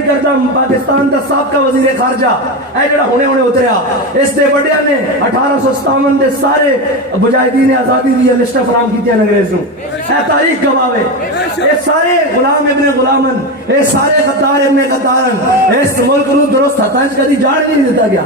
نہیں کرتا پاکستان دا سابقہ وزیر خارجہ اے جڑا ہونے اتریا اس دے بڑیا نے 1857 دے سارے مجاہدین آزادی دی لسٹ فراہم کیتی انگریز نو، اے تاریخ گواوے، اے سارے غلام ابن غلامن، اے سارے غدار ابن غدارن اس ملک نو درست ہتھاں وچ کدی جان نہیں دتا گیا۔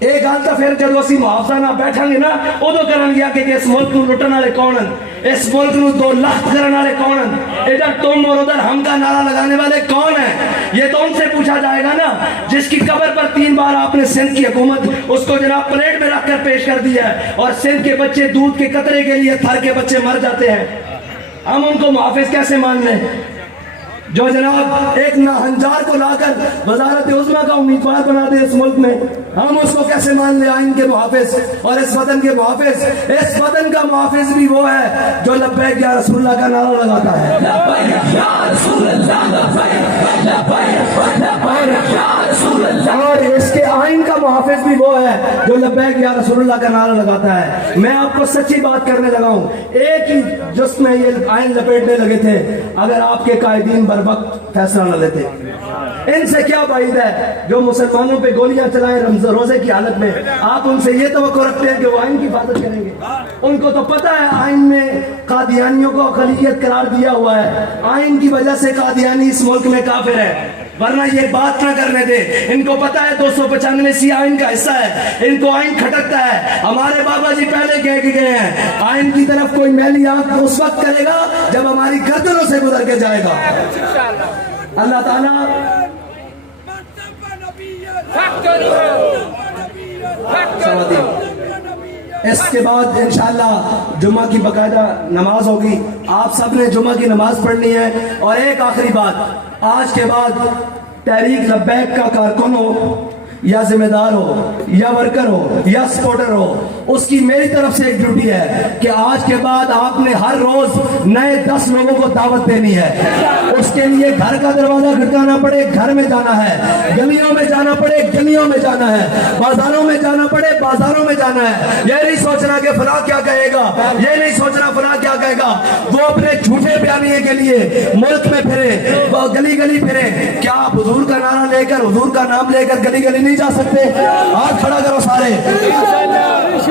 ایک گل تو پھر جدو اسی محافظہ نہ بیٹھیں گے نا ادو کرن گیا کہ اس ملک نو لٹن والے کون ہیں، اس ملک نو 2 لاکھ کرن والے کون ہیں، ادھر تم اور ادھر ہم کا نعرہ لگانے والے کون ہیں، یہ تو ان سے پوچھا جائے گا نا جس کی قبر پر 3 بار آپ نے سندھ کی حکومت اس کو جناب پلیٹ میں رکھ کر پیش کر دیا ہے، اور سندھ کے بچے دودھ کے قطرے کے لیے تھر کے بچے مر جاتے ہیں، ہم ان کو محافظ کیسے مان لیں؟ جو جناب ایک ناہنجار کو لا کر وزارت عظمیٰ کا امیدوار بنا دے اس ملک میں، ہم اس کو کیسے مان لیں آئین کے محافظ اور اس وطن کے محافظ؟ اس وطن کا محافظ بھی وہ ہے جو لبیک یا رسول اللہ کا نعرہ لگاتا ہے، لبیک یا رسول اللہ، لبیک لبیک یا رسول اللہ، اور اس کے آئین کا محافظ بھی وہ ہے جو لبیک یا رسول اللہ کا نعرہ لگاتا ہے۔ میں آپ کو سچی بات کرنے لگا ہوں، ایک ہی جسم میں یہ آئین لپیٹنے لگے تھے اگر آپ کے قائدین وقت فیصلہ نہ لیتے۔ ان سے کیا بعید ہے جو مسلمانوں پہ گولیاں چلائیں روزے کی حالت میں، آپ ان سے یہ توقع رکھتے ہیں کہ وہ آئین کی حفاظت کریں گے؟ ان کو تو پتہ ہے آئین میں قادیانیوں کو اقلیت قرار دیا ہوا ہے، آئین کی وجہ سے قادیانی اس ملک میں کافر ہے، ورنہ یہ بات نہ کرنے دے۔ ان کو پتہ ہے 295 آئین کا حصہ ہے، ان کو آئین کھٹکتا ہے۔ ہمارے بابا جی پہلے کہہ کے گئے ہیں آئین کی طرف کوئی میلی آنکھ اس وقت کرے گا جب ہماری گردنوں سے گزر کے جائے گا۔ اللہ تعالیٰ اس کے بعد انشاءاللہ جمعہ کی باقاعدہ نماز ہوگی، آپ سب نے جمعہ کی نماز پڑھنی ہے۔ اور ایک آخری بات، آج کے بعد تحریک لبیک کا کارکن ہو یا ذمہ دار ہو یا ورکر ہو یا سپورٹر ہو، اس کی میری طرف سے ایک ڈیوٹی ہے کہ آج کے بعد آپ نے ہر روز نئے 10 لوگوں کو دعوت دینی ہے۔ اس کے لیے گھر کا دروازہ کھٹکانا پڑے گھر میں جانا ہے، گلیوں میں جانا پڑے گلیوں میں جانا ہے، بازاروں میں جانا پڑے بازاروں میں جانا ہے۔ یہ نہیں سوچنا کہ فلاں کیا کہے گا، یہ نہیں سوچنا فلاں کیا کہے گا، وہ اپنے جھوٹے بیانیے کے لیے ملک میں پھرے، وہ گلی گلی پھرے۔ کیا آپ حضور کا نعرہ لے کر حضور کا نام لے کر گلی گلی نہیں جا سکتے؟ ہاتھ کھڑا کرو سارے،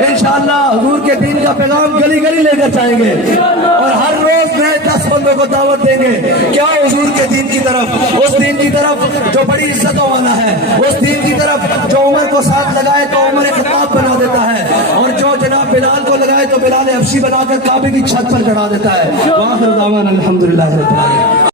انشاءاللہ حضور کے دین کا پیغام گلی گلی لے کر جائیں گے اور ہر روز نئے 10 بندوں کو دعوت دیں گے۔ کیا حضور کے دین کی طرف، اس دین کی طرف جو بڑی عزتوں والا ہے، اس دین کی طرف جو عمر کو ساتھ لگائے تو عمر خطاب بنا دیتا ہے، اور جو جناب بلال کو لگائے تو بلال حبشی بنا کر کعبے کی چھت پر چڑھا دیتا ہے۔ وآخر دعوانا الحمدللہ رب العالمین۔